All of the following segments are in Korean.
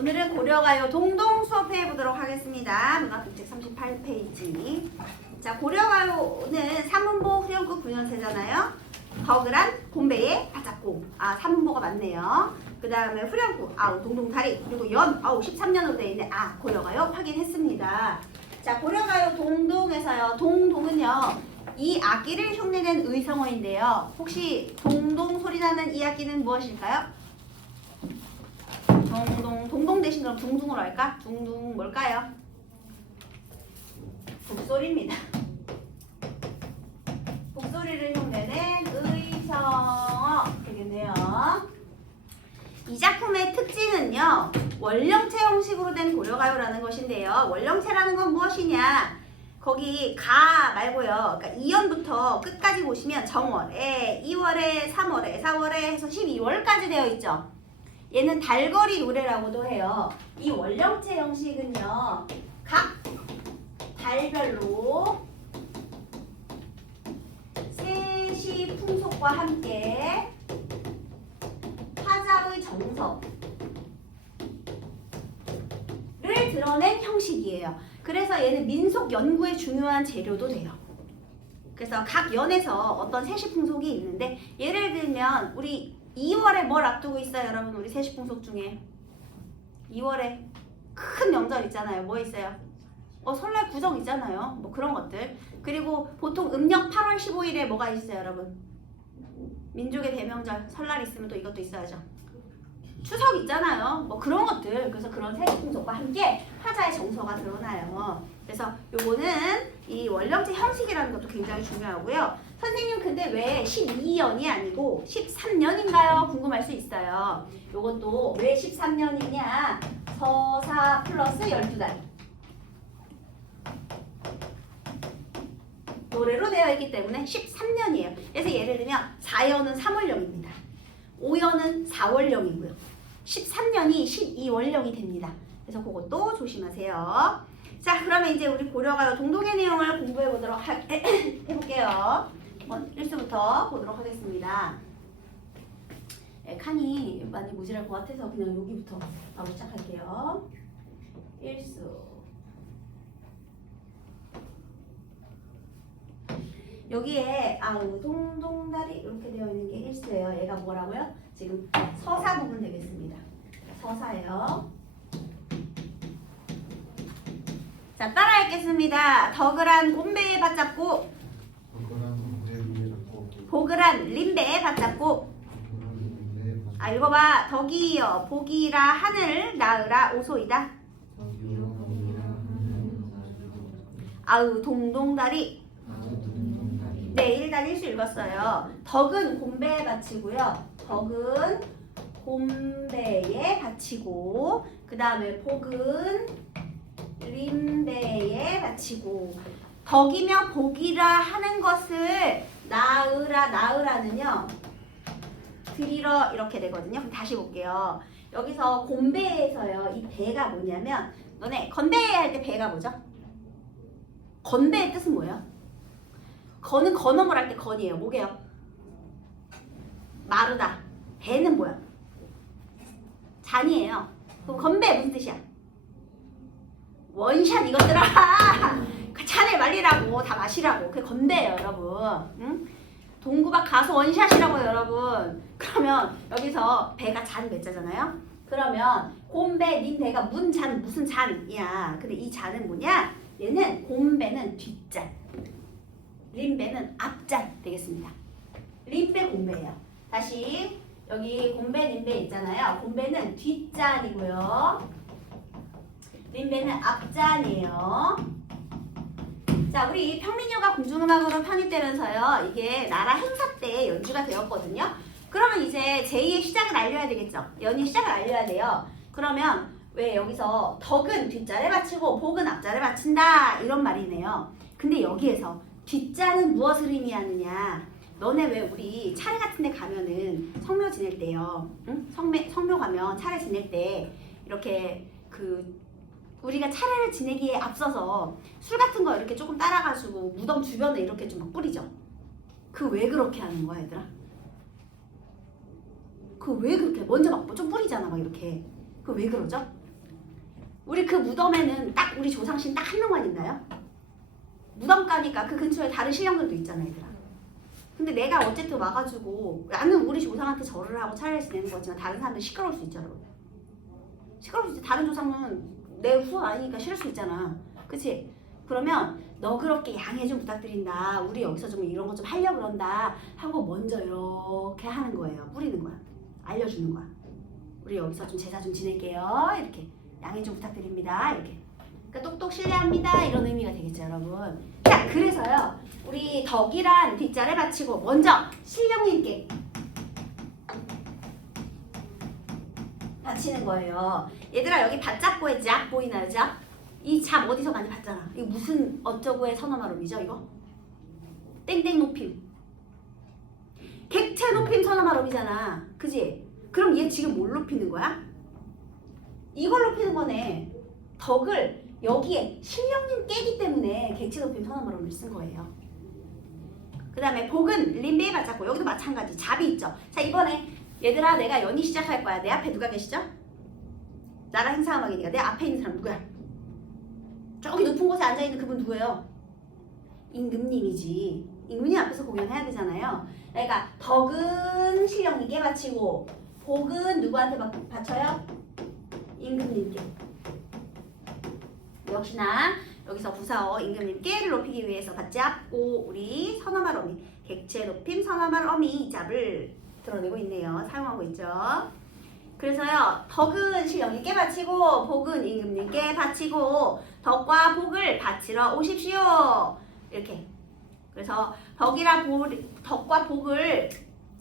오늘은 고려가요 동동 수업해 보도록 하겠습니다. 문학국책 38페이지. 자, 고려가요는 삼문보 후렴구 9년세잖아요. 덕을한 곰배에 바짝고. 아, 삼문보가 맞네요. 그 다음에 후렴구 아우 동동다리 그리고 연 아우 13년으로 되어 있는데 아 고려가요 확인했습니다. 자, 고려가요 동동에서요. 동동은요 이 악기를 흉내낸 의성어인데요. 혹시 동동 소리 나는 이 악기는 무엇일까요? 동동 대신 그럼 둥둥으로 할까? 둥둥 뭘까요? 북소리입니다. 북소리를 흉내낸 의성어 되겠네요. 이 작품의 특징은요, 원령체 형식으로 된 고려가요라는 것인데요. 원령체라는 건 무엇이냐? 거기 가 말고요. 그러니까 2연부터 끝까지 보시면 정월에, 2월에, 3월에, 4월에 해서 12월까지 되어 있죠. 얘는 달거리 노래라고도 해요. 이 원령체 형식은요, 각 달별로 세시 풍속과 함께 화자의 정서를 드러낸 형식이에요. 그래서 얘는 민속 연구에 중요한 재료도 돼요. 그래서 각 연에서 어떤 세시 풍속이 있는데 예를 들면 우리 2월에 뭘 앞두고 있어요, 여러분? 우리 세시 풍속 중에 2월에 큰 명절 있잖아요. 뭐 있어요? 설날 구정 있잖아요. 뭐 그런 것들. 그리고 보통 음력 8월 15일에 뭐가 있어요, 여러분? 민족의 대명절 설날 있으면 또 이것도 있어야죠. 추석 있잖아요. 뭐 그런 것들. 그래서 그런 세시 풍속과 함께 화자의 정서가 드러나요. 그래서 요거는 이 원령체 형식이라는 것도 굉장히 중요하고요. 선생님 근데 왜 12년이 아니고 13년인가요? 궁금할 수 있어요. 요것도 왜 13년이냐? 서사 플러스 12달. 노래로 되어 있기 때문에 13년이에요. 그래서 예를 들면 4연은 3월령입니다. 5연은 4월령이고요. 13년이 12월령이 됩니다. 그래서 그것도 조심하세요. 자, 그러면 이제 우리 고려가요 동동의 내용을 공부해 보도록 해볼게요. 1수부터 보도록 하겠습니다. 네, 칸이 많이 모자랄 것 같아서 그냥 여기부터 바로 시작할게요. 1수. 여기에 아우 동동다리 이렇게 되어 있는 게 1수예요. 얘가 뭐라고요? 지금 서사 부분 되겠습니다. 서사예요. 자, 따라 읽겠습니다. 덕을한 곰배에 받잡고 복을한 림배에 받잡고 아 읽어봐. 덕이여 복이라 하늘 낳으라 오소이다. 아우 동동다리 네 1단 1수 읽었어요. 덕은 곰배에 바치고요. 덕은 곰배에 바치고 그 다음에 복은 림배에 바치고 덕이며 복이라 하는 것을 낳으라는요 드리러 이렇게 되거든요. 그럼 다시 볼게요. 여기서 곰배에서요 이 배가 뭐냐면 너네 건배해 할 때 배가 뭐죠? 건배의 뜻은 뭐예요? 건은 건어물 할 때 건이에요. 뭐게요? 마르다. 배는 뭐야? 잔이에요. 그럼 건배 무슨 뜻이야? 원샷 이것들아. 잔을 말리라고 다 마시라고. 그게 건배예요, 여러분. 응? 동구박 가수 원샷이라고요, 여러분. 그러면 여기서 배가 잔 배자잖아요. 그러면 곰배, 님 배가 문잔 무슨 잔이야. 근데 이 잔은 뭐냐? 얘는 곰배는 뒷잔, 림배는 앞잔 되겠습니다. 림배 곰배예요. 다시 여기 곰배, 림배 있잖아요. 곰배는 뒷잔이고요. 림배는 앞잔이에요. 자, 우리 평민여가 공중음악으로 편입되면서요. 이게 나라 행사 때 연주가 되었거든요. 그러면 이제 제2의 시작을 알려야 되겠죠. 연희 시작을 알려야 돼요. 그러면 왜 여기서 덕은 뒷자를 바치고 복은 앞자를 바친다 이런 말이네요. 근데 여기에서 뒷자는 무엇을 의미하느냐? 너네 왜 우리 차례 같은 데 가면은 성묘 지낼 때요. 응? 성묘 가면 차례 지낼 때 이렇게 우리가 차례를 지내기에 앞서서 술 같은 거 이렇게 조금 따라가지고 무덤 주변에 이렇게 좀 막 뿌리죠. 그 왜 그렇게 하는 거야, 얘들아? 그 왜 그렇게 먼저 막 좀 뿌리잖아, 막 이렇게. 그 왜 그러죠? 우리 그 무덤에는 딱 우리 조상신 딱 한 명만 있나요? 무덤가니까 그 근처에 다른 신령들도 있잖아 얘들아. 근데 내가 어쨌든 와가지고 나는 우리 조상한테 절을 하고 차례를 지내는 거지만 다른 사람들 시끄러울 수 있잖아. 시끄러울 수 있지. 다른 조상은 내 후손 아니니까 싫을 수 있잖아. 그치? 그러면 너 그렇게 양해 좀 부탁드린다. 우리 여기서 좀 이런 거 좀 하려고 그런다 하고 먼저 이렇게 하는 거예요. 뿌리는 거야. 알려주는 거야. 우리 여기서 좀 제사 좀 지낼게요. 이렇게 양해 좀 부탁드립니다. 이렇게. 그러니까 똑똑 실례합니다. 이런 의미가 되겠죠, 여러분. 자, 그래서요. 우리 덕이란 뒷자를 바치고 먼저 신령님께 바치는 거예요. 얘들아 여기 밭잡고의 잡 보이나요? 잡? 이 잡 어디서 많이 봤잖아. 이거 무슨 어쩌고의 선어마름이죠 이거? 땡땡 높임. 객체 높임 선어마름이잖아. 그지? 그럼 얘 지금 뭘 높이는 거야? 이걸 높이는 거네. 덕을 여기에 신령님 깨기 때문에 객체 높임 선어마름을 쓴 거예요. 그 다음에 복은 림베에 받잡고 여기도 마찬가지 잡이 있죠. 자 이번에 얘들아 내가 연희 시작할 거야. 내 앞에 누가 계시죠? 나랑 행사음악이니까 내 앞에 있는 사람 누구야? 저기 높은 곳에 앉아있는 그분 누구예요? 임금님이지. 임금님 앞에서 공연해야 되잖아요. 그러니까 덕은 신령님께 바치고 복은 누구한테 바쳐요? 임금님께. 역시나 여기서 부사어 임금님께를 높이기 위해서 받잡고 우리 선어말 어미 객체 높임 선어말 어미 잡을 드러내고 있네요. 사용하고 있죠. 그래서요. 덕은 신령님께 바치고 복은 임금님께 바치고 덕과 복을 바치러 오십시오. 이렇게. 그래서 덕과 복을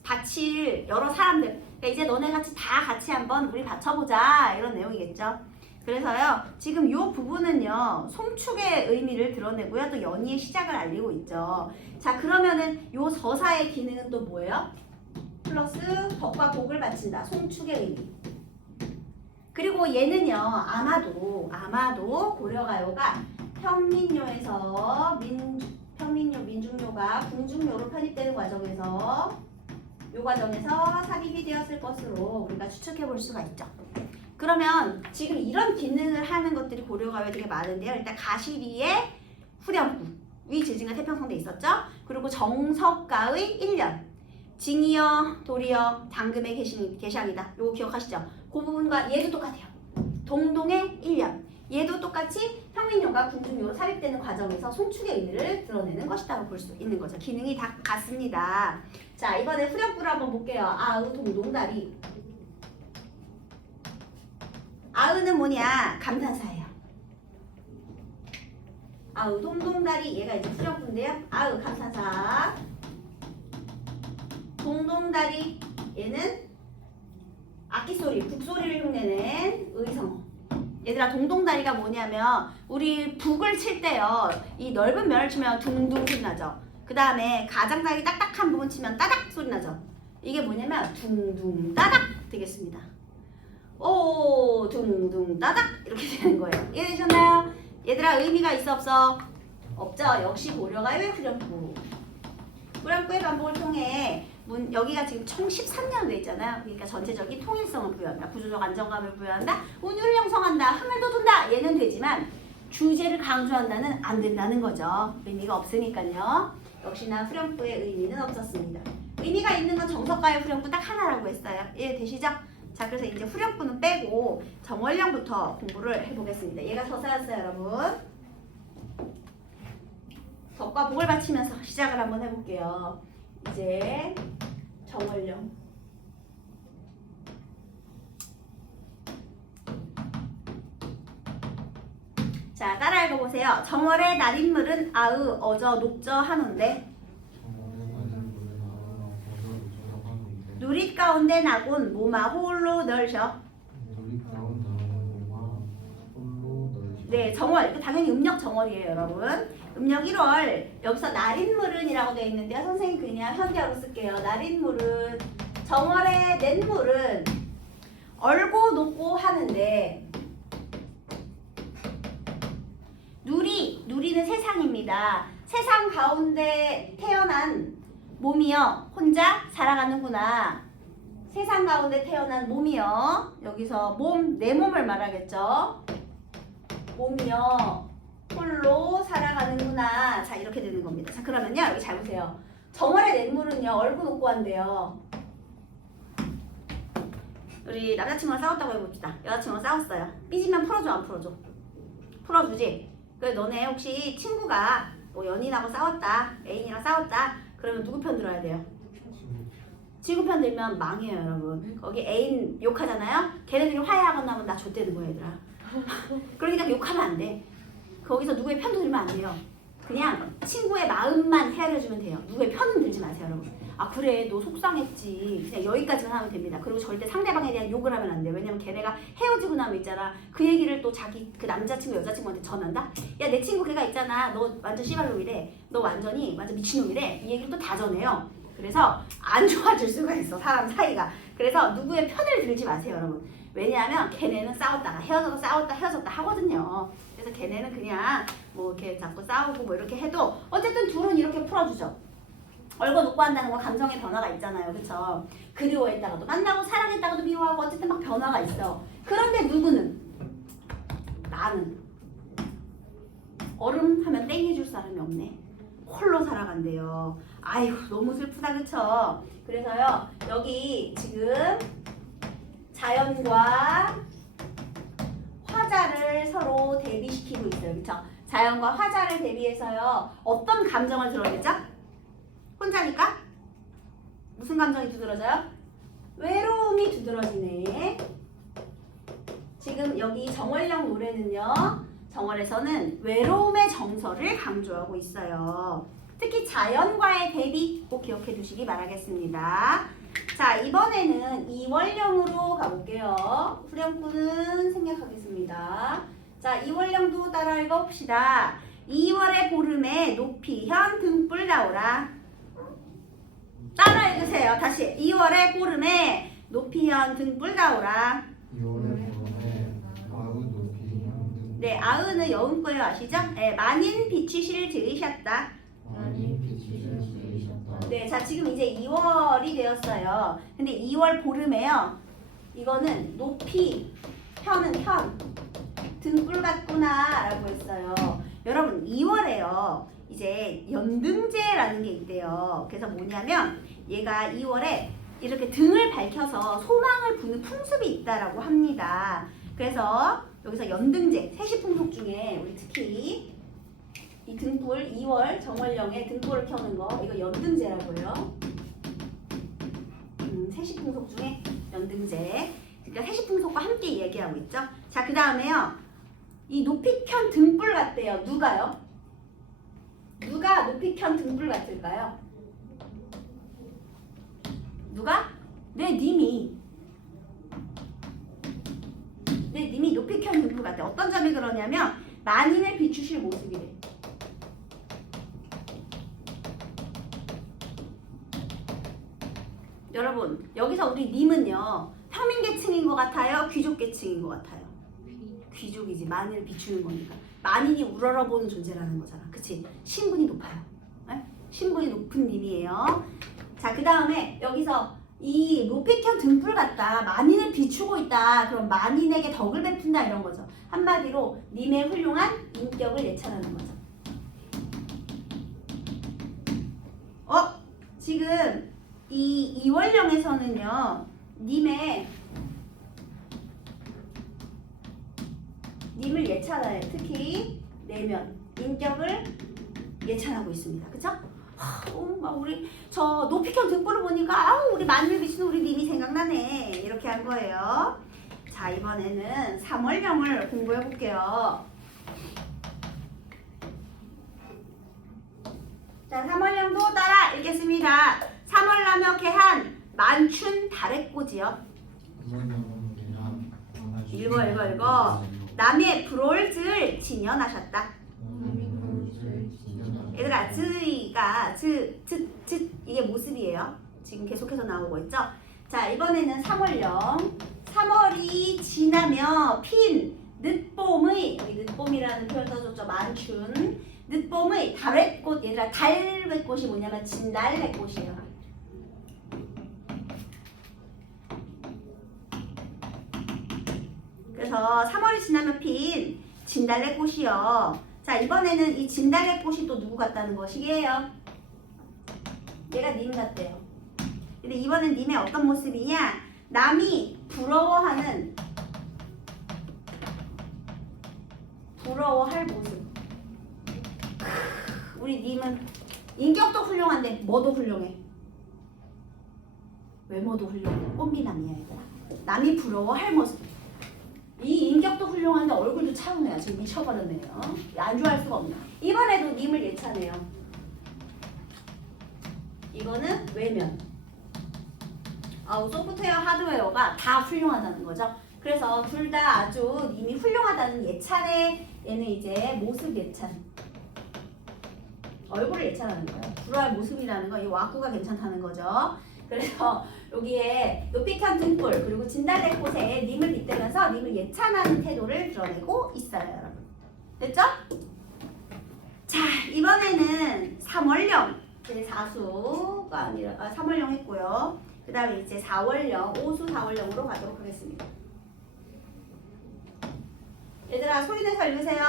바칠 여러 사람들. 그러니까 이제 너네 다 같이 한번 우리 바쳐보자. 이런 내용이겠죠. 그래서요. 지금 이 부분은요. 송축의 의미를 드러내고요. 또 연희의 시작을 알리고 있죠. 자 그러면은 이 서사의 기능은 또 뭐예요? 플러스 덕과 복을 바친다. 송축의 의미. 그리고 얘는요. 아마도 고려가요가 평민요에서 평민요 민중요가 궁중요로 편입되는 과정에서 요 과정에서 삽입이 되었을 것으로 우리가 추측해 볼 수가 있죠. 그러면 지금 이런 기능을 하는 것들이 고려가요에 되게 많은데요. 일단 가시리의 후렴구 위 지진과 태평성대 있었죠. 그리고 정석가의 1년 징이여 도리여 당금의 개샹이다. 요거 기억하시죠? 그 부분과 얘도 똑같아요. 동동의 1년 얘도 똑같이 평민요가 궁중요로 삽입되는 과정에서 송축의 의미를 드러내는 것이라고 볼 수 있는 거죠. 기능이 다 같습니다. 자 이번에 후렴구를 한번 볼게요. 아으 동동다리. 아으는 뭐냐? 감탄사예요. 아으 동동다리 얘가 이제 후렴구인데요. 아으 감탄사. 동동다리 얘는 악기소리, 북소리를 흉내낸 의성어. 얘들아 동동다리가 뭐냐면 우리 북을 칠 때요. 이 넓은 면을 치면 둥둥 소리 나죠. 그 다음에 가장자리 딱딱한 부분 치면 따닥 소리 나죠. 이게 뭐냐면 둥둥 따닥 되겠습니다. 오 둥둥 따닥 이렇게 되는 거예요. 이해되셨나요? 얘들아 의미가 있어 없어? 없죠. 역시 고려가요의 후렴구. 후렴구의 반복을 통해 여기가 지금 총 13년으로 돼 있잖아요. 그러니까 전체적인 통일성을 부여한다. 구조적 안정감을 부여한다. 운율을 형성한다. 힘을 돋운다. 얘는 되지만 주제를 강조한다는 안 된다는 거죠. 의미가 없으니까요. 역시나 후렴구의 의미는 없었습니다. 의미가 있는 건 정석가요 후렴구 딱 하나라고 했어요. 이해되시죠? 자 그래서 이제 후렴구는 빼고 정월령부터 공부를 해보겠습니다. 얘가 서사였어요 여러분. 덕과 복을 바치면서 시작을 한번 해볼게요. 이제 정월령. 자 따라 읽어보세요. 정월의 날인물은 아으 어저 녹저 한운데 누릿 가운데 나곤 모마 홀로 널셔. 네 정월 당연히 음력 정월이에요 여러분. 음력 1월 여기서 날인물은이라고 되어 있는데요. 선생님 그냥 현대어로 쓸게요. 날인물은 정월의 냇물은 얼고 녹고 하는데 누리는 세상입니다. 세상 가운데 태어난 몸이여 혼자 살아가는구나. 세상 가운데 태어난 몸이여 여기서 내 몸을 말하겠죠. 옴녀 홀로 살아가는구나. 자 이렇게 되는 겁니다. 자 그러면요 여기 잘 보세요. 정월의 냇물은요 얼고 녹고 한대요. 우리 남자친구랑 싸웠다고 해봅시다. 여자친구랑 싸웠어요. 삐지면 풀어줘 안 풀어줘? 풀어주지. 그래 너네 혹시 친구가 뭐 연인하고 싸웠다, 애인이랑 싸웠다, 그러면 누구 편 들어야 돼요? 친구 편 들면 망해요 여러분. 거기 애인 욕하잖아요. 걔네들이 화해하거나 하면 나 좆되는 거야 얘들아. 그러니까 욕하면 안 돼. 거기서 누구의 편도 들면 안 돼요. 그냥 친구의 마음만 헤아려주면 돼요. 누구의 편은 들지 마세요 여러분. 아 그래 너 속상했지. 그냥 여기까지만 하면 됩니다. 그리고 절대 상대방에 대한 욕을 하면 안 돼요. 왜냐면 걔네가 헤어지고 나면 있잖아. 그 얘기를 또 자기 그 남자친구 여자친구한테 전한다? 야 내 친구 걔가 있잖아. 너 완전 씨발놈이래. 너 완전 미친놈이래. 이 얘기를 또 다 전해요. 그래서 안 좋아질 수가 있어 사람 사이가. 그래서 누구의 편을 들지 마세요 여러분. 왜냐하면 걔네는 싸웠다가 헤어져서 싸웠다 헤어졌다 하거든요. 그래서 걔네는 그냥 뭐 이렇게 자꾸 싸우고 뭐 이렇게 해도 어쨌든 둘은 이렇게 풀어주죠. 얼고 녹고 한다는 건 감정의 변화가 있잖아요. 그쵸? 그리워했다가도 만나고 사랑했다가도 미워하고 어쨌든 막 변화가 있어. 그런데 누구는? 나는 얼음 하면 땡겨줄 사람이 없네. 홀로 살아간대요. 아이고 너무 슬프다 그쵸? 그래서요 여기 지금 자연과 화자를 서로 대비시키고 있어요. 그쵸? 자연과 화자를 대비해서요 어떤 감정을 드러내죠? 혼자니까? 무슨 감정이 두드러져요? 외로움이 두드러지네. 지금 여기 정월령 노래는요 정월에서는 외로움의 정서를 강조하고 있어요. 특히 자연과의 대비 꼭 기억해 두시기 바라겠습니다. 자 이번에는 이월령으로 가볼게요. 후렴구는 생략하겠습니다. 자 이월령도 따라 읽어봅시다. 2월의 보름에 높이현 등불 나오라. 따라 읽으세요. 다시 2월의 보름에 높이현 등불 나오라. 2월의 보름에 아은 높이현 등불. 네, 아은은 여운 거예요. 아시죠? 네, 만인 비추시를 들으셨다. 만인 빛을 들이셨다. 네, 자 지금 이제 2월이 되었어요. 근데 2월 보름에요. 이거는 높이, 현은 현, 등불 같구나 라고 했어요. 여러분 2월에요. 이제 연등제라는 게 있대요. 그래서 뭐냐면 얘가 2월에 이렇게 등을 밝혀서 소망을 부는 풍습이 있다라고 합니다. 그래서 여기서 연등제, 세시풍속 중에 우리 특히 이 등불 2월 정월령에 등불을 켜는 거 이거 연등제라고 해요. 세시풍속 중에 연등제. 그러니까 세시풍속과 함께 얘기하고 있죠. 자, 그 다음에요. 이 높이 켠 등불 같대요. 누가요? 누가 높이 켠 등불 같을까요? 누가? 네, 님이 높이 켠 등불 같아요. 어떤 점이 그러냐면 만인을 비추실 모습이래. 여러분 여기서 우리 님은요 평민계층인 것 같아요? 귀족계층인 것 같아요? 귀족이지. 만인을 비추는 거니까. 만인이 우러러보는 존재라는 거잖아. 그치? 신분이 높아요. 네? 신분이 높은 님이에요. 자, 그 다음에 여기서 이 높이 켠 등불 같다. 만인을 비추고 있다. 그럼 만인에게 덕을 베푼다 이런 거죠. 한마디로 님의 훌륭한 인격을 예찬하는 거죠. 지금 이 이월령에서는요. 님을 예찬해요. 특히 내면, 인격을 예찬하고 있습니다. 그쵸? 막 우리 저 높이 켠 등불을 보니까 우리 만일 비추는 우리 님이 생각나네. 이렇게 한 거예요. 자, 이번에는 3월령을 공부해 볼게요. 자, 3월령도 따라 읽겠습니다. 3월나며 개한 만춘 달의꽃이요. 읽어. 남의 불올즈를 지녀나셨다. 얘들아, 즈이가 이게 모습이에요. 지금 계속해서 나오고 있죠. 자, 이번에는 3월령. 3월이 지나며 핀 늦봄의, 여기 늦봄이라는 표현 써줬죠. 만춘. 늦봄의 달외꽃. 얘들아, 달외꽃이 뭐냐면 진달래꽃이에요. 그래서 3월이 지나면 핀 진달래꽃이요. 자, 이번에는 이 진달래꽃이 또 누구 같다는 것이에요? 얘가 님 같대요. 근데 이번엔 님의 어떤 모습이냐? 남이 부러워할 모습. 우리 님은 인격도 훌륭한데 뭐도 훌륭해. 외모도 훌륭해. 꽃미남이야 얘들아. 남이 부러워할 모습. 이 인격도 훌륭한데 얼굴도 차은우야. 지금 미쳐버렸네요. 안주할 수가 없네. 이번에도 님을 예찬해요. 이거는 외면. 소프트웨어, 하드웨어가 다 훌륭하다는 거죠. 그래서 둘 다 아주 님이 훌륭하다는 예찬에 얘는 이제 모습 예찬. 얼굴을 예찬하는 거예요. 불화할 모습이라는 거, 이 와꾸가 괜찮다는 거죠. 그래서 여기에 높이칸 등불 그리고 진달래꽃에 님을 빗대면서 님을 예찬하는 태도를 드러내고 있어요, 여러분. 됐죠? 자, 이번에는 3월령. 이제 4수가 아니라 3월령 했고요. 그 다음에 이제 4월령, 5수 4월령으로 가도록 하겠습니다. 얘들아 소리 내서 읽으세요.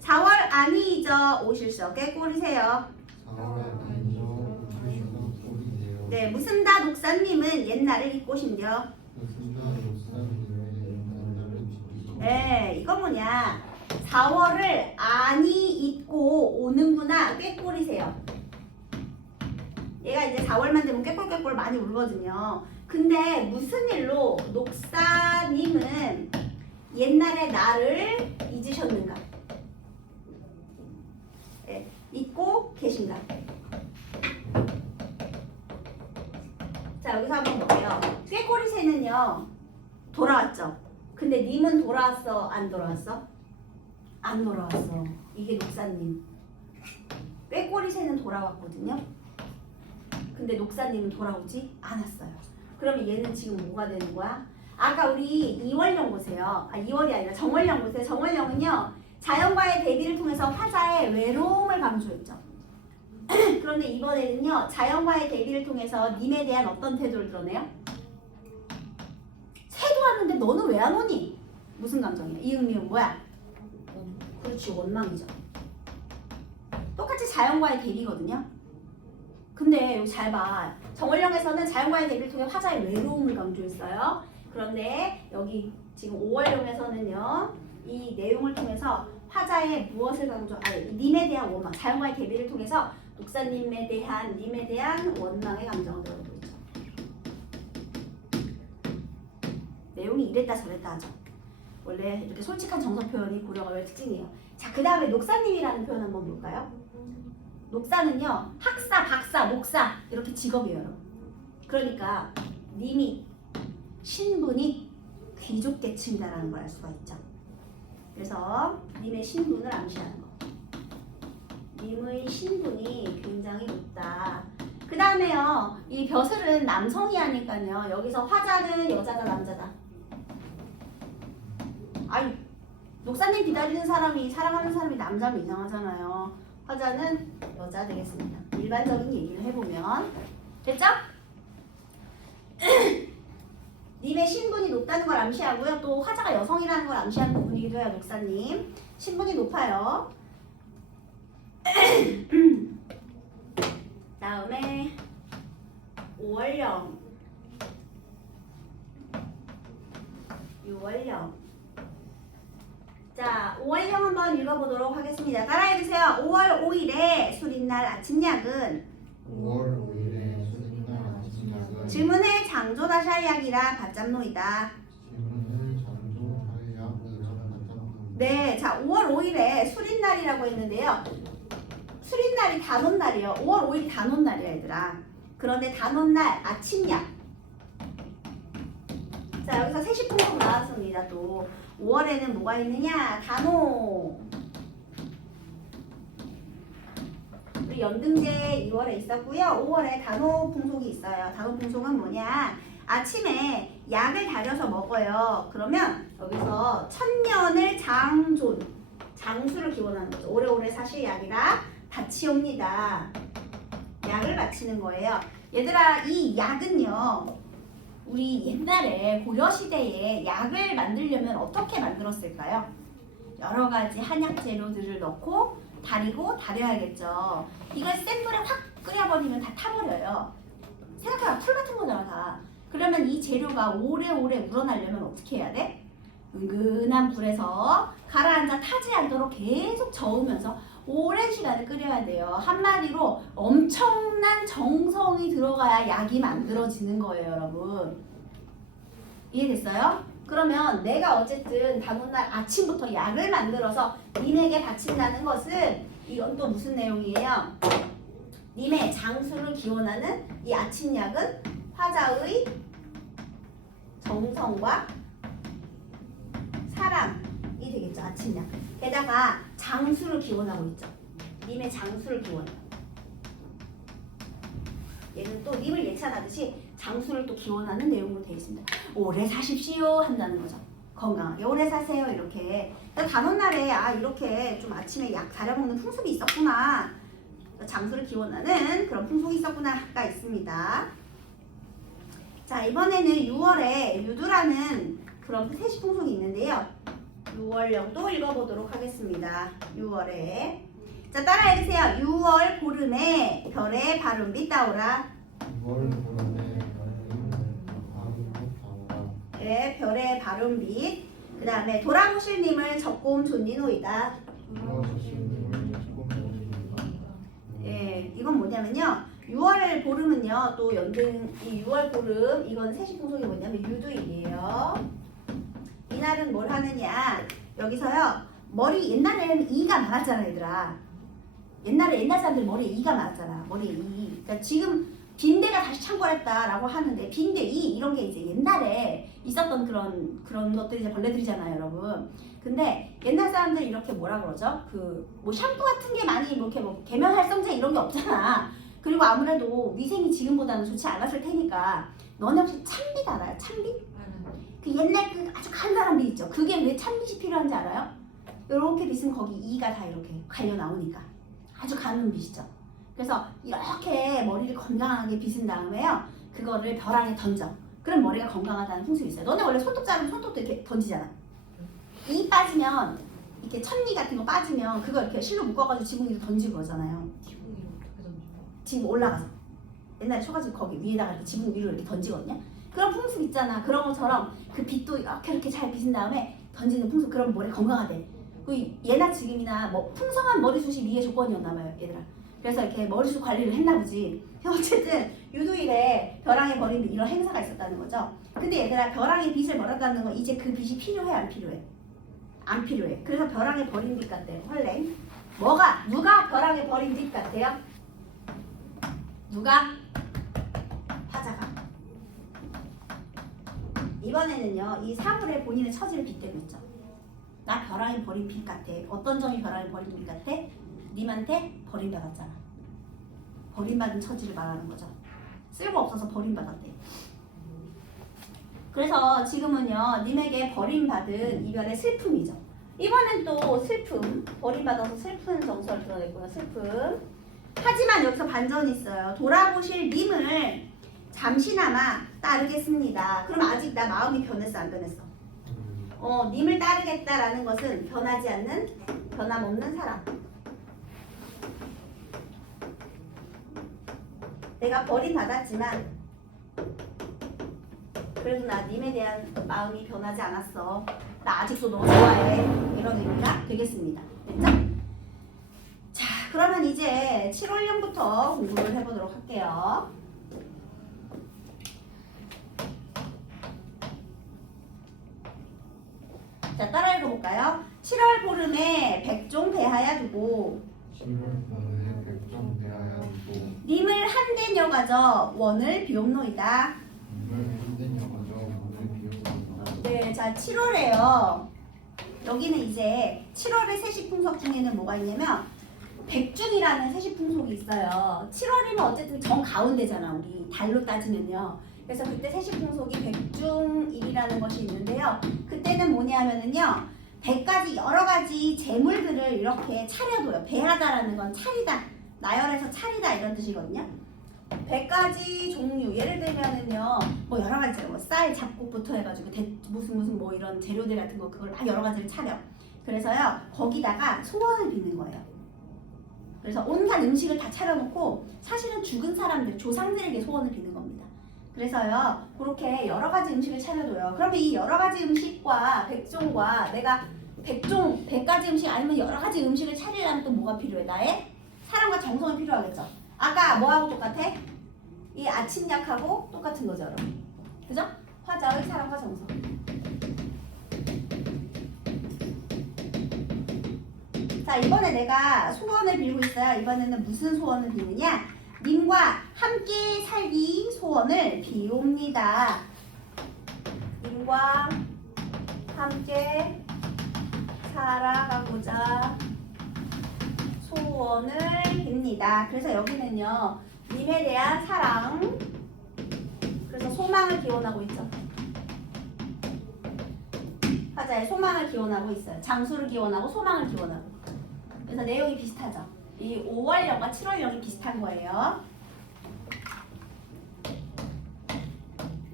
4월 안이 잊어 오실서 꾀꼬리세요. 4월에 아니죠. 오실서 꼬리세요. 네, 무슨다 녹사님은 옛날을 잊고신겨. 무슨다 목사님의 옛날을 지키소. 네, 이거 뭐냐. 4월을 안이 잊고 오는구나. 꾀꼬리세요. 얘가 이제 4월만 되면 꾀꼴꾀꼴 많이 울거든요. 근데 무슨 일로 녹사님은 옛날에 나를 잊으셨는가? 네, 잊고 계신가? 자, 여기서 한번 볼게요. 꾀꼬리새는요 돌아왔죠. 근데 님은 돌아왔어? 안 돌아왔어? 안 돌아왔어. 이게 녹사님. 꾀꼬리새는 돌아왔거든요. 근데 녹사님은 돌아오지 않았어요. 그러면 얘는 지금 뭐가 되는 거야? 아까 우리 2월령 보세요. 2월이 아니라 정월령 보세요. 정월령은요. 자연과의 대비를 통해서 화자의 외로움을 강조했죠. 그런데 이번에는요. 자연과의 대비를 통해서 님에 대한 어떤 태도를 드러내요? 새도 왔는데 너는 왜 안 오니? 무슨 감정이야? 이응미은 뭐야? 그렇지, 원망이죠. 똑같이 자연과의 대비거든요. 근데 여기 잘 봐. 정월령에서는 자연과의 대비를 통해 화자의 외로움을 강조했어요. 그런데 여기 지금 5월령에서는요. 이 내용을 통해서 화자의 무엇을 님에 대한 원망, 자연과의 대비를 통해서 녹사님에 대한 님에 대한 원망의 감정을 들어보고 있죠. 내용이 이랬다 저랬다 하죠. 원래 이렇게 솔직한 정서 표현이 고려가의 특징이에요. 자, 그 다음에 녹사님이라는 표현 한번 볼까요? 녹사는요, 학사, 박사, 목사 이렇게 직업이에요, 여러분. 그러니까 님이 신분이 귀족 계층이다라는 걸 알 수가 있죠. 그래서 님의 신분을 암시하는 거. 님의 신분이 굉장히 높다. 그 다음에요, 이 벼슬은 남성이 하니까요. 여기서 화자는 여자다, 남자다. 아니, 녹사님 기다리는 사람이 사랑하는 사람이 남자면 이상하잖아요. 화자는 여자 되겠습니다. 일반적인 얘기를 해보면 됐죠? 님의 신분이 높다는 걸 암시하고요. 또 화자가 여성이라는 걸 암시하는 부분이기도 해요. 녹사님 신분이 높아요. 다음에 5월령 6월령. 자, 5월령 한번 읽어보도록 하겠습니다. 따라해주세요. 5월 5일에 술인날 아침약은 5월 5일에 술인날 아침약은 질문을 장조다샤약이라 받잡노이다. 질문을 장조하약이라 받잡노이다. 네, 자, 5월 5일에 술인날이라고 했는데요. 술인날이 단오날이에요. 5월 5일이 단오날이야, 얘들아. 그런데 단오날 아침약. 자, 여기서 세시풍속 나왔습니다. 또 5월에는 뭐가 있느냐? 단오. 우리 연등제 2월에 있었고요. 5월에 단오 풍속이 있어요. 단오 풍속은 뭐냐? 아침에 약을 다려서 먹어요. 그러면 여기서 천년을 장수를 기원하는 거죠. 오래오래 사실 약이라 바치옵니다. 약을 바치는 거예요. 얘들아, 이 약은요. 우리 옛날에 고려시대에 약을 만들려면 어떻게 만들었을까요? 여러 가지 한약 재료들을 넣고 다려야겠죠. 이걸 센 불에 확 끓여버리면 다 타버려요. 생각해봐, 풀 같은 거잖아 다. 그러면 이 재료가 오래오래 우러나려면 어떻게 해야 돼? 은근한 불에서 가라앉아 타지 않도록 계속 저으면서 오랜 시간을 끓여야 돼요. 한마디로 엄청난 정성이 들어가야 약이 만들어지는 거예요, 여러분. 이해됐어요? 그러면 내가 어쨌든 다음날 아침부터 약을 만들어서 님에게 바친다는 것은 이건 또 무슨 내용이에요? 님의 장수를 기원하는 이 아침약은 화자의 정성과 사랑이 되겠죠. 아침약. 게다가 장수를 기원하고 있죠. 님의 장수를 기원해요. 얘는 또 님을 예찬하듯이 장수를 또 기원하는 내용으로 되어 있습니다. 오래 사십시오 한다는 거죠. 건강하게 오래 사세요 이렇게. 단오날에 이렇게 좀 아침에 약 다려먹는 풍습이 있었구나. 장수를 기원하는 그런 풍속이 있었구나가 있습니다. 자, 이번에는 6월에 유두라는 그런 세시 풍속이 있는데요. 6월령도 읽어보도록 하겠습니다. 6월에 자, 따라 읽으세요. 6월 보름에 별의 바른빛 따오라. 6월 보름에 바른빛 따오라. 네, 별의 바른빛. 그 다음에 돌아오실님을 적곰 존니노이다. 예, 이건 뭐냐면요. 6월 보름은요, 또 연등, 이 6월 보름, 이건 세시 풍속이 뭐냐면 유두일이에요. 이날은 뭘 하느냐. 여기서요, 머리, 옛날에는 이가 많았잖아, 얘들아. 옛날 사람들 머리에 이가 많았잖아. 머리에 이. 그러니까 지금 빈대가 다시 창궐했다라고 하는데, 빈대, 이, 이런 게 이제 옛날에 있었던 그런 것들이 이제 벌레들이잖아요, 여러분. 근데 옛날 사람들 이렇게 뭐라 그러죠? 뭐 샴푸 같은 게 많이 뭐 이렇게 뭐 계면활성제 이런 게 없잖아. 그리고 아무래도 위생이 지금보다는 좋지 않았을 테니까. 너네 혹시 참빗 알아요? 참빗? 그 옛날 그 아주 간단한 빛 있죠. 그게 왜 참빗이 필요한지 알아요? 이렇게 빛은 거기 이가 다 이렇게 갈려 나오니까 아주 가는 빛이죠. 그래서 이렇게 머리를 건강하게 빗은 다음에요, 그거를 벼랑에 던져. 그럼 머리가 건강하다는 풍습이 있어요. 너네 원래 손톱 자르면 손톱도 이렇게 던지잖아. 이 빠지면 이렇게 천리 같은 거 빠지면 그거 이렇게 실로 묶어가지고 지붕 위로 던지고 그러잖아요. 지붕 위로 어떻게 던져? 지붕 올라가서 옛날에 쳐가지고 거기 위에다가 이렇게 지붕 위로 이렇게 던지거든요. 그런 풍습 있잖아. 그런 것처럼 그 빛도 이렇게 잘 빗은 다음에 던지는 풍습. 그럼 머리 건강하대. 그 예나 지금이나 뭐 풍성한 머리숱이 미의 조건이었나봐요, 얘들아. 그래서 이렇게 머리숱 관리를 했나보지. 어쨌든 유두일에 벼랑에 버린 이런 행사가 있었다는 거죠. 근데 얘들아, 벼랑에 빛을 버렸다는 건 이제 그 빛이 필요해, 안 필요해? 안 필요해. 그래서 벼랑에 버린 빛 같대요. 헐랭. 누가 벼랑에 버린 빛 같아요? 누가? 화자가. 이번에는요, 이 사물에 본인의 처지를 빗대고 있죠. 나 벼랑에 버린 빛 같아. 어떤 점이 벼랑에 버린 빛 같아? 님한테 버림받았잖아. 버림받은 처지를 말하는 거죠. 쓸모없어서 버림받았대. 그래서 지금은요, 님에게 버림받은 이별의 슬픔이죠. 이번엔 또 슬픔, 버림받아서 슬픈 정서를 드러냈고요. 슬픔. 하지만 여기서 반전이 있어요. 돌아보실 님을 잠시나마 따르겠습니다. 그럼 아직 나 마음이 변했어, 안 변했어? 님을 따르겠다라는 것은 변하지 않는, 변함없는 사람. 내가 버림받았지만 그래도 나 님에 대한 마음이 변하지 않았어. 나 아직도 너 좋아해. 이런 의미가 되겠습니다. 됐죠? 자, 그러면 이제 7월령부터 공부를 해보도록 할게요. 자, 따라 읽어볼까요? 7월 보름에 백종 배하야 두고 7월 보름에 백종 대하야 두고 님을 한대녀 가져 원을 비옵노이다. 님을 한대녀 가져 원을 비옵노이다. 네, 자 7월에요. 여기는 이제 7월의 세시풍속 중에는 뭐가 있냐면 백중이라는 세시풍속이 있어요. 7월이면 어쨌든 정 가운데잖아, 우리 달로 따지면요. 그래서 그때 세시풍속이 백중일이라는 것이 있는데요. 그때는 뭐냐면은요, 100가지 여러 가지 재물들을 이렇게 차려둬요. 배하다라는 건 차리다, 나열해서 차리다 이런 뜻이거든요. 100가지 종류, 예를 들면은요, 뭐 여러 가지 재료, 뭐 쌀 잡곡부터 해가지고 무슨 뭐 이런 재료들 같은 거, 그걸 막 여러 가지를 차려. 그래서요 거기다가 소원을 빚는 거예요. 그래서 온갖 음식을 다 차려놓고 사실은 죽은 사람들, 조상들에게 소원을 빚는 겁니다. 그래서요 그렇게 여러 가지 음식을 차려둬요. 그러면 이 여러 가지 음식과 백종과 내가 백종, 100가지 음식 아니면 여러 가지 음식을 차리려면 또 뭐가 필요해? 나의 사랑과 정성이 필요하겠죠. 아까 뭐하고 똑같아? 이 아침약하고 똑같은 거죠, 여러분. 그죠? 화자의 사랑과 정성. 자, 이번에 내가 소원을 빌고 있어요. 이번에는 무슨 소원을 비느냐? 님과 함께 살기 소원을 비옵니다. 님과 함께 살아가고자 소원을 빕니다. 그래서 여기는요, 님에 대한 사랑, 그래서 소망을 기원하고 있죠. 화자의 소망을 기원하고 있어요. 장수를 기원하고 소망을 기원하고. 그래서 내용이 비슷하죠. 이 5월령과 7월령이 비슷한 거예요.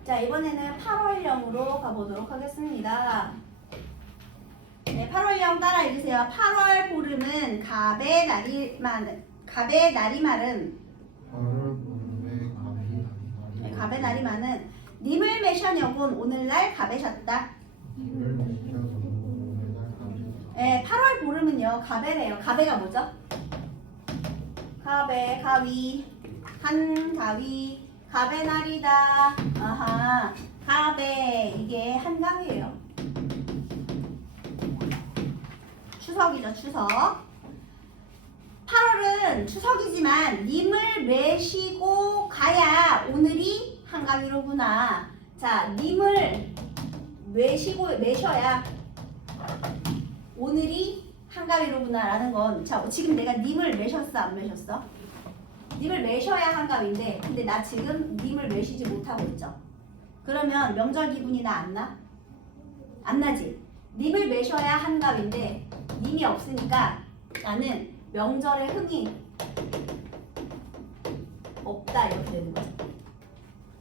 자, 이번에는 8월령으로 가보도록 하겠습니다. 네, 8월령 따라 읽으세요. 8월 보름은 갑의 날이 마른 8월 보름에 네, 갑의 날이 많은 님을 매셔녀군 오늘날 가배셨다. 님을 매셔서 오늘날 가배셨다. 네, 8월 보름은요 가배래요. 가배가 뭐죠? 가배, 가위, 한가위, 가배 날이다. 아하, 가배 이게 한강이에요. 추석이죠, 추석. 8월은 추석이지만 님을 매시고 가야 오늘이 한강이로구나. 자, 님을 매셔야 오늘이 한가위로구나 라는 건, 자, 지금 내가 님을 매셨어 안 매셨어? 님을 매셔야 한가위인데 근데 나 지금 님을 매시지 못하고 있죠. 그러면 명절 기분이 나 안 나? 안 나지? 님을 매셔야 한가위인데 님이 없으니까 나는 명절에 흥이 없다 이렇게 되는 거죠.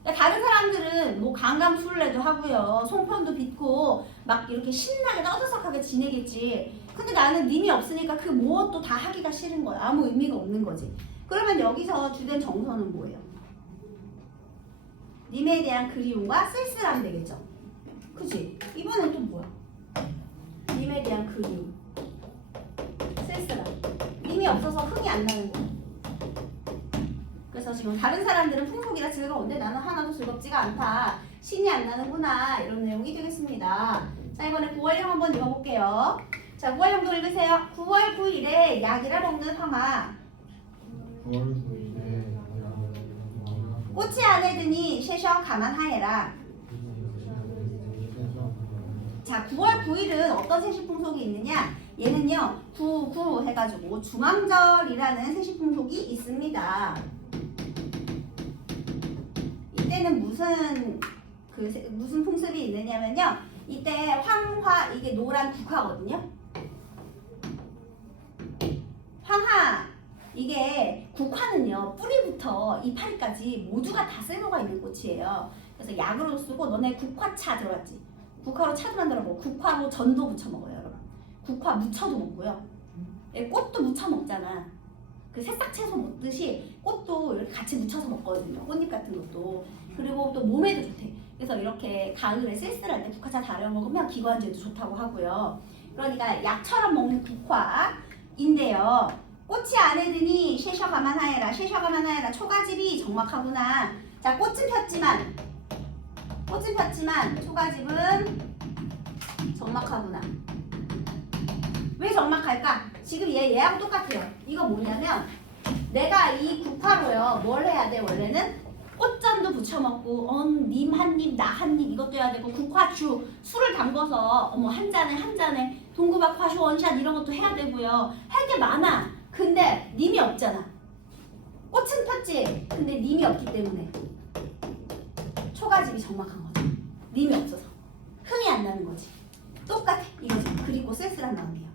그러니까 다른 사람들은 뭐 강강술래도 하고요, 송편도 빚고 막 이렇게 신나게 떠들썩하게 지내겠지. 근데 나는 님이 없으니까 그 무엇도 다 하기가 싫은 거야. 아무 의미가 없는 거지. 그러면 여기서 주된 정서는 뭐예요? 님에 대한 그리움과 쓸쓸함 되겠죠. 그치? 이번엔 또 뭐야? 님에 대한 그리움, 쓸쓸함. 님이 없어서 흥이 안 나는 거야. 그래서 지금 다른 사람들은 풍속이라 즐거운데 나는 하나도 즐겁지가 않다. 신이 안 나는구나. 이런 내용이 되겠습니다. 자, 이번에 9월령 한번 읽어볼게요. 자, 9월령도 읽으세요. 9월 9일에 약이라 먹는 황화. 9월 9일에 꽃이 안에 드니 셰셔 가만하해라. 자, 9월 9일은 어떤 세시풍속이 있느냐? 얘는요, 9 해가지고 중앙절이라는 세시풍속이 있습니다. 이때는 무슨 풍습이 있느냐면요, 이때 황화, 이게 노란 국화거든요. 황화, 이게 국화는요 뿌리부터 이파리까지 모두가 다 쓸모가 있는 꽃이에요. 그래서 약으로 쓰고, 너네 국화차 들어봤지? 국화로 차도 만들어 먹고 국화로 전도 부쳐 먹어요, 여러분. 국화 무쳐도 먹고요. 꽃도 무쳐 먹잖아. 그 새싹 채소 먹듯이 꽃도 이렇게 같이 무쳐서 먹거든요. 꽃잎 같은 것도. 그리고 또 몸에도 좋대. 그래서 이렇게 가을에 쓸쓸할 때 국화차 달여 먹으면 기관지에도 좋다고 하고요. 그러니까 약처럼 먹는 국화인데요. 꽃이 안에 드니 셰셔 가만하여라. 셰셔 가만하여라. 초가집이 적막하구나. 자, 꽃은 폈지만 초가집은 적막하구나. 왜 적막할까? 지금 얘하고 똑같아요. 이거 뭐냐면 내가 이 국화로요 뭘 해야 돼? 원래는 꽃전도 부쳐 먹고 님 한 입, 나 한 입 이것도 해야 되고, 국화주 술을 담궈서 한 잔에 동구박 화쇼 원샷 이런 것도 해야 되고요. 할 게 많아. 근데 님이 없잖아. 꽃은 폈지. 근데 님이 없기 때문에 초가집이 적막한 거죠. 님이 없어서 흥이 안 나는 거지. 똑같아 이거지. 그리고 쓸쓸한 마음이에요.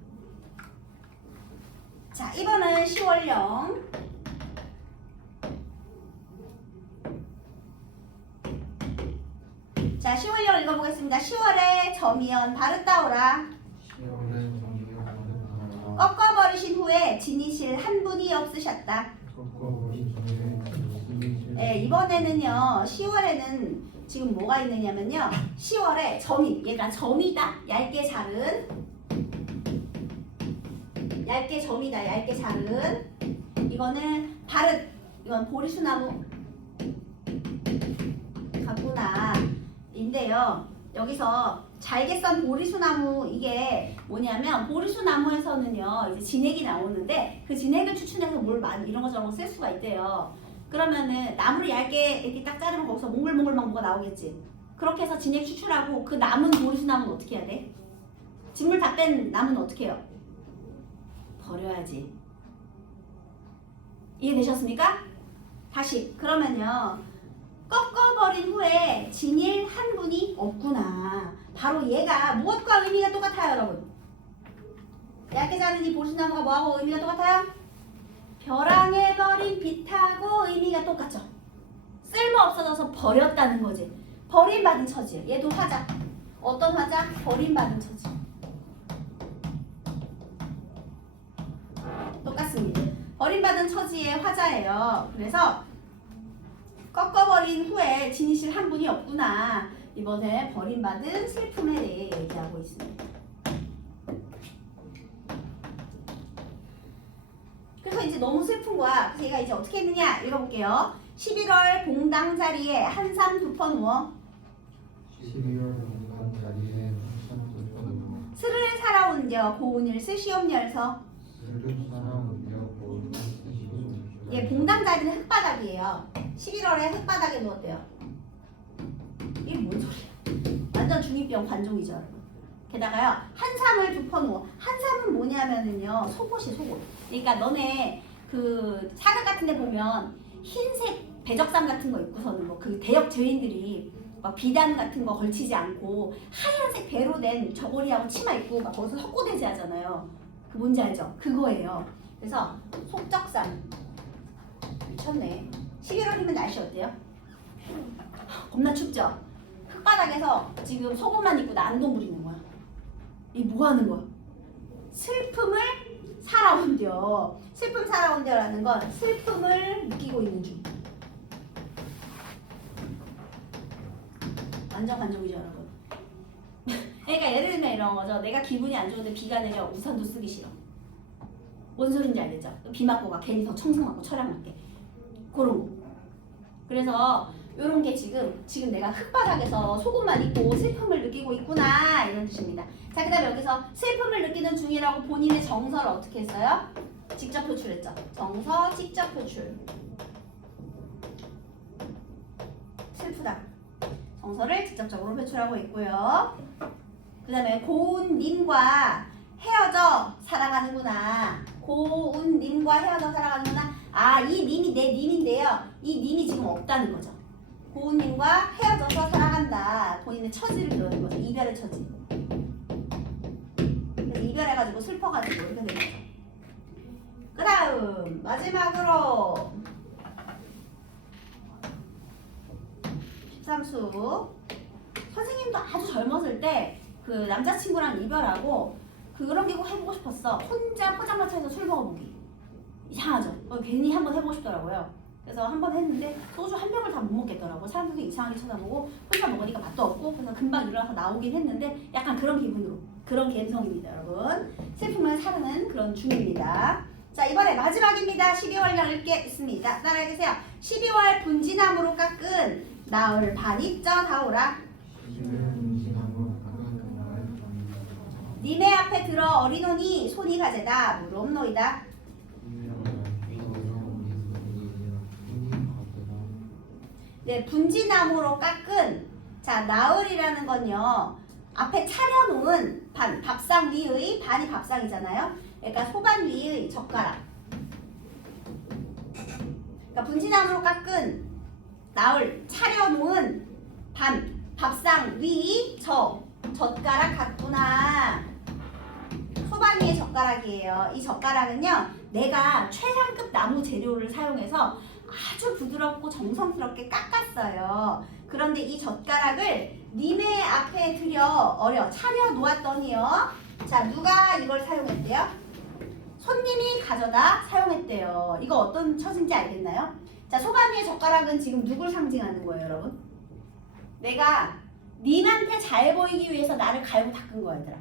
자, 이번은 10월령. 자, 10월령 읽어보겠습니다. 10월에 점이연 바르따오라. 10월에 점이연 꺾어버리신 후에 지니실 한 분이 없으셨다. 꺾어버린 후에 지니실 네, 이번에는요 10월에는 지금 뭐가 있느냐면요 10월에 점이 얘가 점이다. 얇게 자른 얇게 자른 이거는 이건 보리수나무 같구나 인데요. 여기서 잘게 썬 보리수나무 이게 뭐냐면 보리수나무에서는요 이제 진액이 나오는데 그 진액을 추출해서 뭘 이런 거 저런 거 쓸 수가 있대요. 그러면은 나무를 얇게 이렇게 딱 자르면 거기서 몽글몽글 막 뭐가 나오겠지. 그렇게 해서 진액 추출하고 그 남은 보리수나무는 어떻게 해야 돼? 진물 다 뺀 나무는 어떻게 해요? 버려야지. 이해되셨습니까? 다시 그러면요 꺾어버린 후에 진일 한 분이 없구나. 바로 얘가 무엇과 의미가 똑같아요 여러분? 얇게 자른 이 보리수나무가 뭐하고 의미가 똑같아요? 벼랑해버린 빛하고 의미가 똑같죠. 쓸모없어져서 버렸다는 거지. 버림받은 처지. 얘도 화자. 어떤 화자? 버림받은 처지. 똑같습니다. 버림받은 처지의 화자예요. 그래서 꺾어버린 후에 지니실 한 분이 없구나. 이번에 버림받은 슬픔에 대해 얘기하고 있습니다. 그래서 이제 너무 슬픈 거야. 그래서 얘가 이제 어떻게 했느냐 읽어볼게요. 11월 봉당 자리에 한삼 두퍼 누워 12월 공간 자리에 한참 덮어두고 스를 살아온겨 고운일 스시옵열서. 스를 살아온겨 고운일 스시옵열서. 얘 봉당 자리는 흙바닥이에요. 11월에 흙바닥에 누웠대요. 이게 뭔 소리야? 완전 중2병 관종이죠 여러분. 게다가요 한삼을 두퍼 누워. 한삼은 뭐냐면은요 속옷이 속옷. 그러니까 너네 그 사극 같은 데 보면 흰색 배적삼 같은 거 입고서는 뭐 그 대역 죄인들이 막 비단 같은 거 걸치지 않고 하얀색 배로 된 저고리하고 치마 입고 막 거기서 석고대지 하잖아요. 그 뭔지 알죠? 그거예요. 그래서 속적삼. 미쳤네. 11월이면 날씨 어때요? 겁나 춥죠? 흙바닥에서 지금 속옷만 입고 난동 부리는 거야. 이 뭐 하는 거야? 슬픔을 살아온겨. 슬픔 살아온겨라는 건 슬픔을 느끼고 있는 중. 완전 관종이죠 여러분. 그러니까 예를 들면 이런 거죠. 내가 기분이 안 좋은데 비가 내려 우산도 쓰기 싫어. 뭔 소린지 알겠죠? 비 맞고 가 괜히 더 청승 맞고 철양 맞게. 그런 거. 그래서 요런 게 지금 내가 흙바닥에서 속옷만 입고 슬픔을 느끼고 있구나 이런 뜻입니다. 자, 그 다음에 여기서 슬픔을 느끼는 중이라고 본인의 정서를 어떻게 했어요? 직접 표출했죠. 정서 직접 표출. 슬프다. 정서를 직접적으로 표출하고 있고요. 그 다음에 고운님과 헤어져 살아가는구나. 고운님과 헤어져 살아가는구나. 아, 이 님이 내 님인데요. 이 님이 지금 없다는 거죠. 고운님과 헤어져서 살아간다. 본인의 처지를 그러는 거죠. 이별의 처지. 그래서 이별해가지고 슬퍼가지고 이렇게 되는 거죠. 그 다음 마지막으로 13수 선생님도 아주 젊었을 때 그 남자친구랑 이별하고 그런 게 꼭 해보고 싶었어. 혼자 포장마차에서 술 먹어보기. 이상하죠? 괜히 한번 해보고 싶더라고요. 그래서 한번 했는데 소주 한 병을 다 못 먹겠더라고. 사람들도 이상하게 쳐다보고 혼자 먹으니까 맛도 없고 그래서 금방 일어나서 나오긴 했는데 약간 그런 기분으로 그런 감성입니다 여러분. 슬픔을 사르는 그런 중입니다. 자, 이번에 마지막입니다. 12월 읽겠습니다. 따라해주세요. 12월 분지나무로 깎은 나을 반이 쪄 다오라. 님의 앞에 들어 어리노니 손이 가재다 무롭노이다. 네, 분지나무로 깎은 자 나을이라는 건요 앞에 차려놓은 반 밥상 위의 반이 밥상이잖아요. 그러니까 소반 위의 젓가락. 그러니까 분지나무로 깎은 나을 차려놓은 반 밥상 위 젓가락 같구나. 소반 위의 젓가락이에요. 이 젓가락은요 내가 최상급 나무 재료를 사용해서 아주 부드럽고 정성스럽게 깎았어요. 그런데 이 젓가락을 님의 앞에 차려 놓았더니요. 자, 누가 이걸 사용했대요? 손님이 가져다 사용했대요. 이거 어떤 처지인지 알겠나요? 자, 소감이의 젓가락은 지금 누굴 상징하는 거예요, 여러분? 내가 님한테 잘 보이기 위해서 나를 갈고 닦은 거야, 얘들아.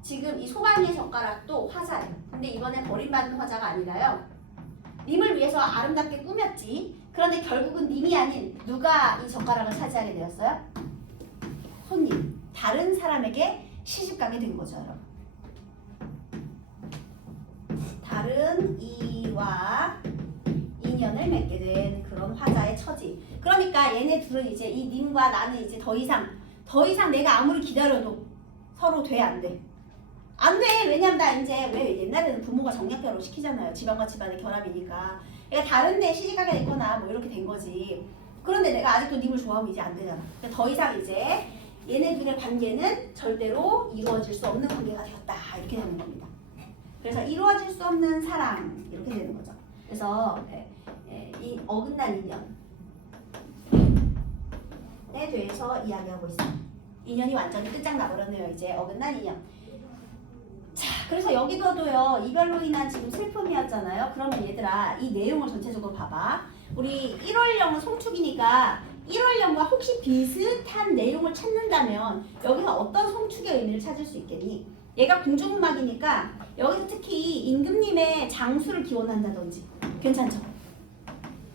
지금 이 소감이의 젓가락도 화자예요. 근데 이번에 버림받은 화자가 아니라요. 님을 위해서 아름답게 꾸몄지. 그런데 결국은 님이 아닌 누가 이 젓가락을 차지하게 되었어요? 손님. 다른 사람에게 시집가게 된 거죠, 여러분. 다른 이와 인연을 맺게 된 그런 화자의 처지. 그러니까 얘네 둘은 이제 이 님과 나는 이제 더 이상 내가 아무리 기다려도 서로 돼, 안 돼? 안 돼. 왜냐면 나 이제 왜 옛날에는 부모가 정략 결혼 시키잖아요. 집안과 집안의 결합이니까. 얘가 다른 데 시집가게 됐거나 뭐 이렇게 된 거지. 그런데 내가 아직도 님을 좋아하면 이제 안 되잖아. 그러니까 더 이상 이제 얘네 둘의 관계는 절대로 이루어질 수 없는 관계가 되었다. 이렇게 되는 겁니다. 그래서 이루어질 수 없는 사랑 이렇게 되는 거죠. 그래서 이 어긋난 인연에 대해서 이야기하고 있어요. 인연이 완전히 끝장나버렸네요. 이제 어긋난 인연. 자, 그래서 여기도요. 이별로 인한 지금 슬픔이었잖아요. 그러면 얘들아 이 내용을 전체적으로 봐봐. 우리 1월령은 송축이니까 1월령과 혹시 비슷한 내용을 찾는다면 여기서 어떤 송축의 의미를 찾을 수 있겠니? 얘가 공중음악이니까 여기서 특히 임금님의 장수를 기원한다든지 괜찮죠?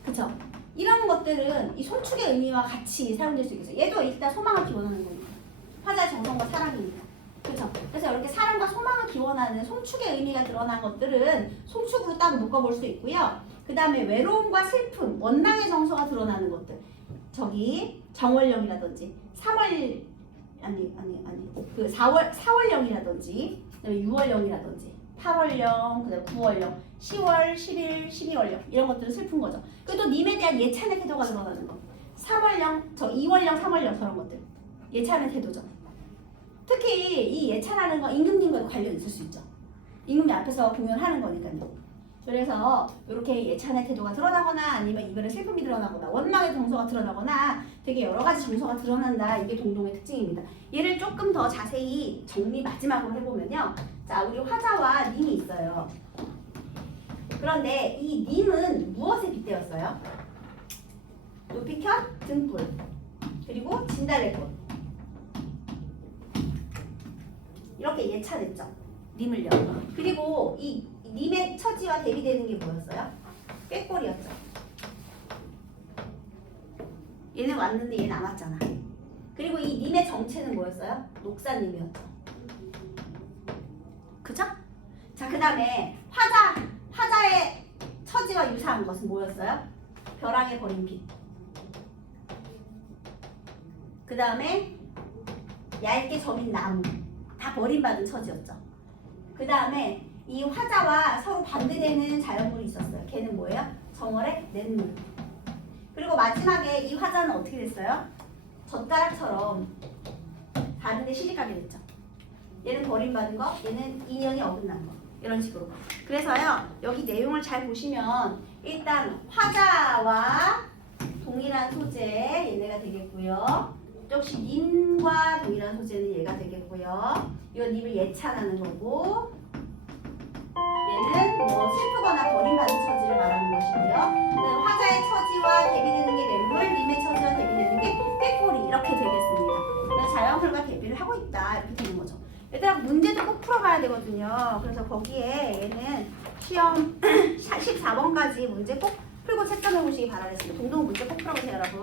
그쵸? 이런 것들은 이 송축의 의미와 같이 사용될 수 있겠어요. 얘도 일단 소망을 기원하는 거니까. 화자의 정성과 사랑이니까. 그렇죠? 그래서 이렇게 사랑과 소망을 기원하는 송축의 의미가 드러난 것들은 송축으로 딱 묶어볼 수 있고요. 그 다음에 외로움과 슬픔, 원망의 정서가 드러나는 것들. 저기 정월령이라든지 4월령이라든지 그다음에 6월령이라든지 8월령, 그다음에 9월령, 10월, 11, 12월령 이런 것들은 슬픈 거죠. 그리고 또 님에 대한 예찬의 태도가 드러나는 거. 3월령, 2월령, 3월령 저런 것들 예찬의 태도죠. 특히 이 예찬하는 거 임금님과도 관련이 있을 수 있죠. 임금님 앞에서 공연하는 거니까요. 그래서 이렇게 예찬의 태도가 드러나거나 아니면 이별의 슬픔이 드러나거나 원망의 정서가 드러나거나 되게 여러 가지 정서가 드러난다. 이게 동동의 특징입니다. 얘를 조금 더 자세히 정리 마지막으로 해보면요. 자, 우리 화자와 님이 있어요. 그런데 이 님은 무엇에 빗대었어요? 높이켠 등불 그리고 진달래꽃 이렇게 예찬했죠. 님을요. 그리고 이 님의 처지와 대비되는 게 뭐였어요? 꾀꼬리였죠. 얘는 왔는데 얘는 안 왔잖아. 그리고 이 님의 정체는 뭐였어요? 녹사님이었죠. 그쵸? 자, 그 다음에 화자의 처지와 유사한 것은 뭐였어요? 벼랑에 버린 빛. 그 다음에 얇게 저민 나무. 다 버림받은 처지였죠. 그 다음에 이 화자와 서로 반대되는 자연물이 있었어요. 걔는 뭐예요? 정월의 냇물. 그리고 마지막에 이 화자는 어떻게 됐어요? 젓가락처럼 다른 데 시집가게 됐죠. 얘는 버림받은 거, 얘는 인연이 어긋난 거. 이런 식으로. 그래서요, 여기 내용을 잘 보시면 일단 화자와 동일한 소재 얘네가 되겠고요. 역시 님과 동일한 소재는 얘가 되겠고요. 이 님을 예찬하는 거고 얘는 뭐 슬프거나 버림받은 처지를 말하는 것이고요. 화자의 처지와 대비되는 게 냇물, 님의 처지와 대비되는 게 꾀꼬리 이렇게 되겠습니다. 그래서 자연물과 대비를 하고 있다 이렇게 되는 거죠. 얘들아 문제도 꼭 풀어봐야 되거든요. 그래서 거기에 얘는 시험 14번까지 문제 꼭 풀고 채점해 보시기 바라겠습니다. 동동 문제 꼭 풀어보세요, 여러분.